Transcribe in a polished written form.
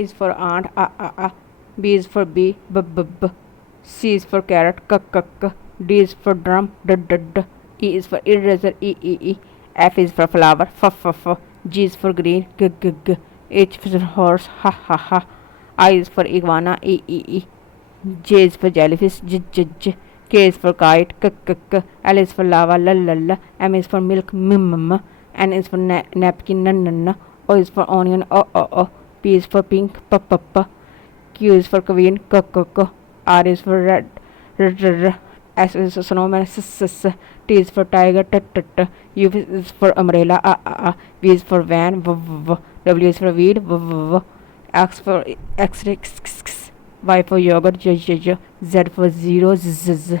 is for ant, a. B is for bee, b. C is for carrot, k. D is for drum, d. E is for eraser, e. F is for flower, f. G is for green, g. H is for horse, ha. I is for iguana, e. J is for jellyfish, j. K is for kite, k. L is for lava, l. M is for milk, m. N is for napkin, n. O is for onion, o. P is for pink, p. Q is for queen, k. R is for red, r. S is for snowman, s. T is for tiger, t. U is for umbrella, a. V is for van, v. W is for weed, v. X for X-ray, y for yogurt, z. Z for zero, z.